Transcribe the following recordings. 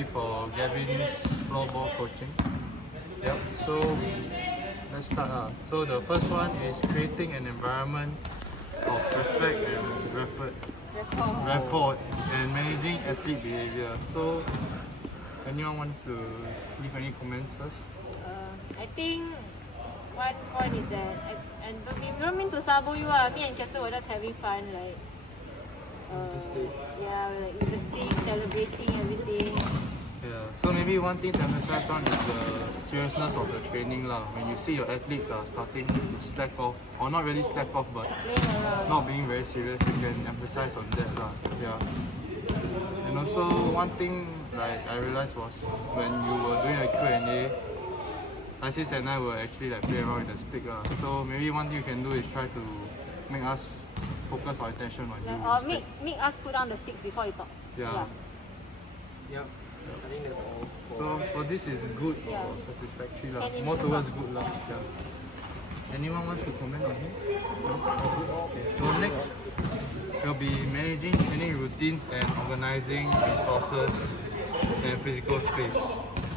me for Gavin's floorball coaching. Yep, so let's start. So the first one is creating an environment of respect and rapport and managing athlete behavior. So anyone wants to leave any comments first? I think one point is that, and we don't mean to sabo you, me and Kester were just having fun, like, like with the stick, celebrating everything. Yeah, so maybe one thing to emphasize on is the seriousness of the training lah. When you see your athletes are starting to slack off, or not really slack off, but not being very serious, you can emphasize on that lah. Yeah. And also one thing like I realized was when you were doing a Q&A, Isis and I will actually like play around with the stick lah. So maybe one thing you can do is try to make us focus our attention on you. Or make us put down the sticks before you talk. Yeah. Yep. I think that's all. So this is good or satisfactory lah. More towards good lah. Yeah. Anyone wants to comment on it? No? Okay. So next, we'll be managing training routines and organizing resources and physical space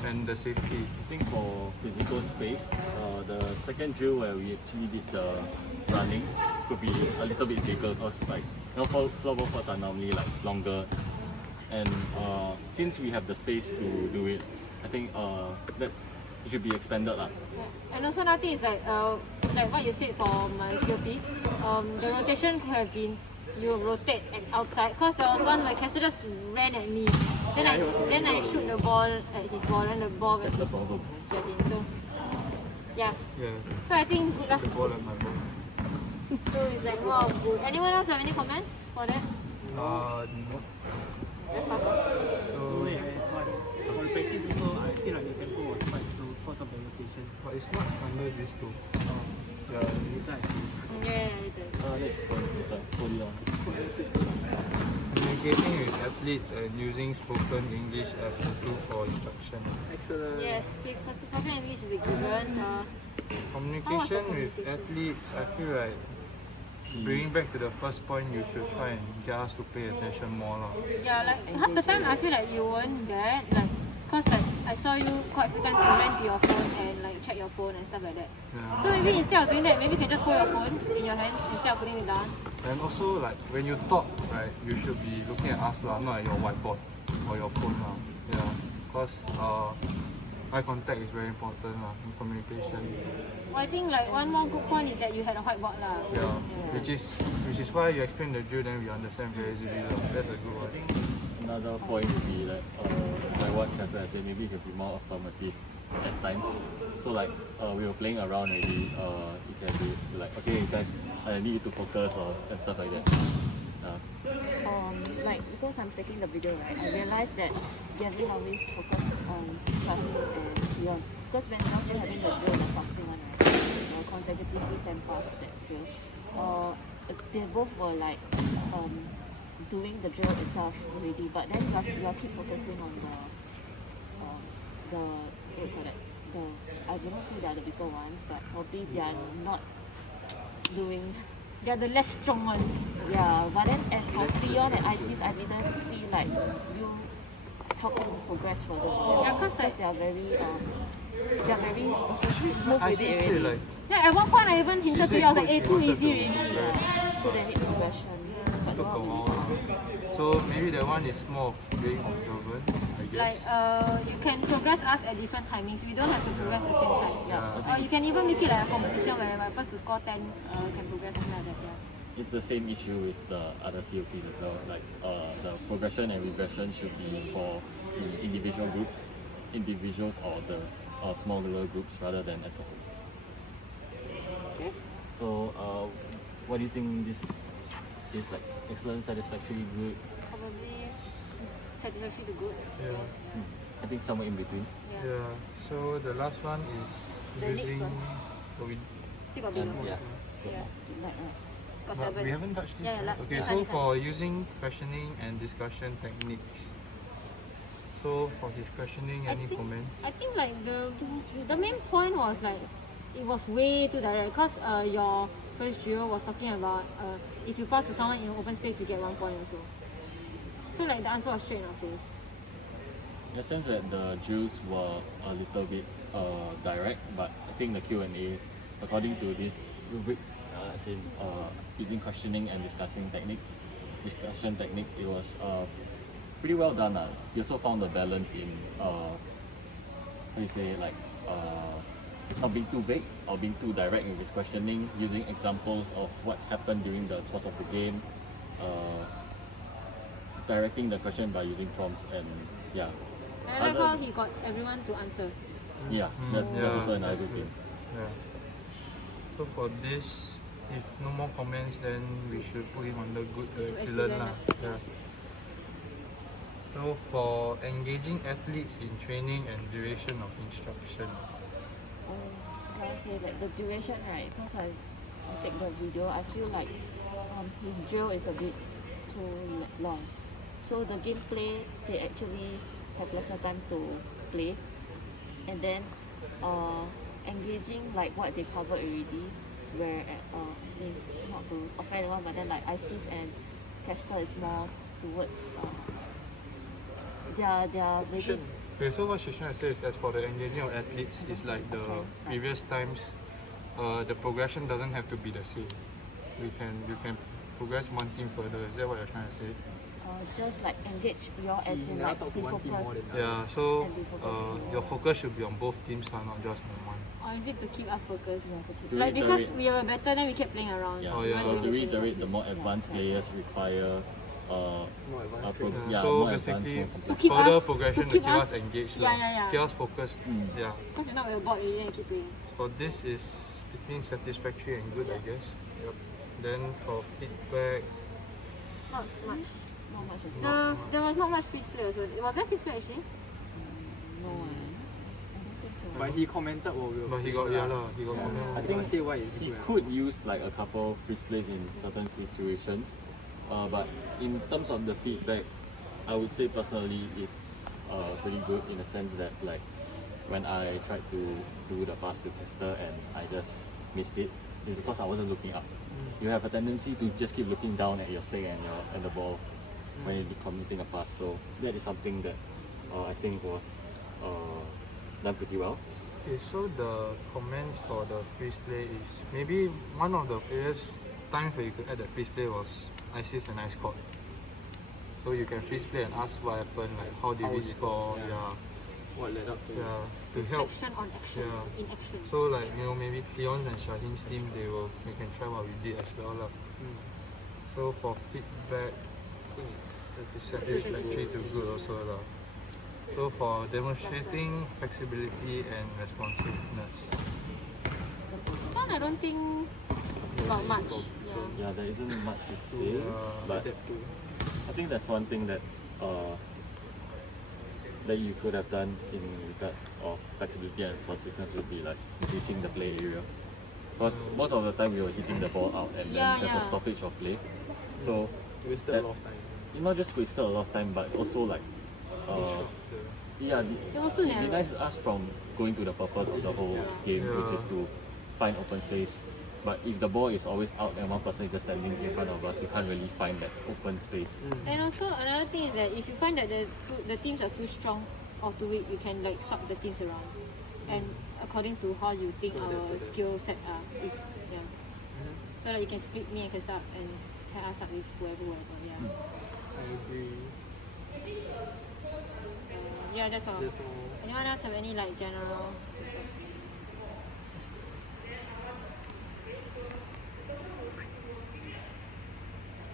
and the safety. I think for physical space, the second drill where we actually did the running could be a little bit bigger because like floorball courts are normally like longer, and since we have the space to do it, I think that it should be expanded lah. Yeah. And also another thing is like what you said for my COP, the rotation could have been you rotate and outside, because there was one like Kester just ran at me. Then I shoot the ball at his ball and the ball was jetting. So yeah. So I think good lah. The ball and my ball. So it's like wow, good. Anyone else have any comments for that? No. Very fast. So for practice also, I feel like the tempo was quite slow because of the rotation. But it's not under these two. Yeah. Later I see. Yeah, later. Let's hold on. Communicating with athletes and using spoken English as a tool for instruction. Excellent. Yes, because spoken English is a given. Communication with athletes, I feel like bringing back to the first point, you should try and get us to pay attention more lah. Yeah, like half the time I feel like you weren't there, like, cause like I saw you quite a few times you ran to your phone and like check your phone and stuff like that. Yeah. So maybe instead of doing that, maybe you can just hold your phone in your hands instead of putting it down. And also like when you talk, right, you should be looking at us lah, not at your whiteboard or your phone lah. Yeah, cause eye contact is very important lah in communication. Well, I think like one more good point is that you had a whiteboard lah. Yeah. Which is why you explain the drill, then we understand very easily lah. That's a good one. I think another point would be like what Kester said, maybe it can be more affirmative at times. So like we were playing around already, you can be like, okay guys, I need you to focus and stuff like that. Like because I'm taking the video, right, I realized that Gavin always focus on Shahid and Leon. Because when now they're having the drill, the passing one, right, consecutively 10 pass that drill, they both were like doing the drill itself already, but then you are keep focusing on the what do you call that? I don't know if the other people ones, but probably they are not doing. They are the less strong ones. Yeah, but then as for Leon and Isis, I didn't see like you helping progress further. Yeah, because like they are very smooth I with see it say already. like yeah, at one point I even hinted to you, I was like, hey, too easy already. So they need progression. But took a no, while. So maybe that one is more of being observant, I guess. Like you can progress us at different timings. We don't have to progress at the same time. Yeah. Or you can even make it like a competition where first to score 10 can progress something like that. Yeah. It's the same issue with the other COPs as well. Like the progression and regression should be for the individuals or the smaller groups rather than as a whole. Okay. So what do you think this is like? Excellent, satisfactory, good? Probably satisfactory to good. Yeah. Yes. I think somewhere in between. Yeah. So the last one is The next using. one. Oh, we, Still got bigger. Yeah. Yeah. right. It's got but 7. we haven't touched this. Yeah, right? yeah, Okay, this so one. for using questioning and discussion techniques. So for his questioning, any comments? I think like the main point was like it was way too direct, because your first drill was talking about if you pass to someone in open space you get 1 point also. So like the answer was straight in our face. In the sense that the drills were a little bit direct, but I think the Q&A, according to this rubric, as in using questioning and discussion techniques, it was pretty well done. We also found the balance in how do you say, like not being too vague or being too direct in his questioning, using examples of what happened during the course of the game, directing the question by using prompts, and yeah. I like how he got everyone to answer. Yeah, that's also another good thing. Yeah. So for this, if no more comments, then we should put him under good to excellent lah. Yeah. So for engaging athletes in training and duration of instruction. Can I say like the duration, right? Because I take the video, I feel like his drill is a bit too long. So the gameplay, they actually have lesser time to play, and then engaging like what they covered already, where I think not to offend anyone, but then like ISIS and Caster is more towards their maybe. Okay, so what she's trying to say is, as for the engaging of athletes, is like the previous times, the progression doesn't have to be the same. You can progress one team further. Is that what you're trying to say? Just like engage your as in like be focused. Yeah. So your focus should be on both teams, not just on one. Or is it to keep us focused? Yeah, to keep To Like because reiterate- we were better, then we kept playing around. Yeah. Oh, yeah. So to We weren't doing reiterate, the more advanced players require More advanced training. Yeah, so more advanced, basically, more To complex. keep further us- progression to to keep keep us us- engaged, Yeah, yeah, yeah. keep us focused. Yeah. Because you're not very bored already, then you keep playing. For this is between satisfactory and good, I guess. Yep. Then for feedback, Not much. not much as well. There was not much freeze play also. Was there freeze play actually? No, I don't think so. But he commented what we were but he playing got lah. he got Yeah. comment. I think say why it's he good. could use like a couple free plays in certain situations, but in terms of the feedback, I would say personally it's pretty good in the sense that like when I tried to do the pass to Kester and I just missed it, it's because I wasn't looking up. You have a tendency to just keep looking down at your stick and the ball when you're committing a pass. So that is something that I think was done pretty well. Okay, so the comments for the freeze play is maybe one of the players' times where you could add the freeze play was ISIS and ice court. So you can freeze play and ask what happened, like how did How we we score, scored, yeah, What led up to yeah, to help. Action on action. Yeah. In action. So like maybe Cleon's and Shaheen's team, they can try what we did as well lah. So for feedback, satisfactory to good also lah. So for demonstrating flexibility and responsiveness. This one I don't think got much. Yeah. Yeah, there isn't much to say, but adapt to. I think that's one thing that that you could have done in regards of flexibility and responsiveness would be like increasing the play area. Because most of the time we were hitting the ball out and then Yeah, there's a yeah. stoppage of play. So Wasted a that- lot of time. you not just wasted a lot of time, but also like yeah, It was too it narrow. denies us from going to the purpose of the whole game, which is to find open space. But if the ball is always out and one person is just standing in front of us, we can't really find that open space. And also another thing is that if you find that the teams are too strong or too weak, you can like swap the teams around. And according to how you think our skill set is, yeah. So that you can split me and can start and pair us up with whoever. Yeah. I agree. Yeah, that's all. That's all. Anyone else have any like general?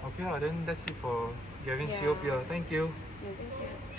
Okay, then that's it for Gavin Yeah. COP. Thank you. Yeah, thank you.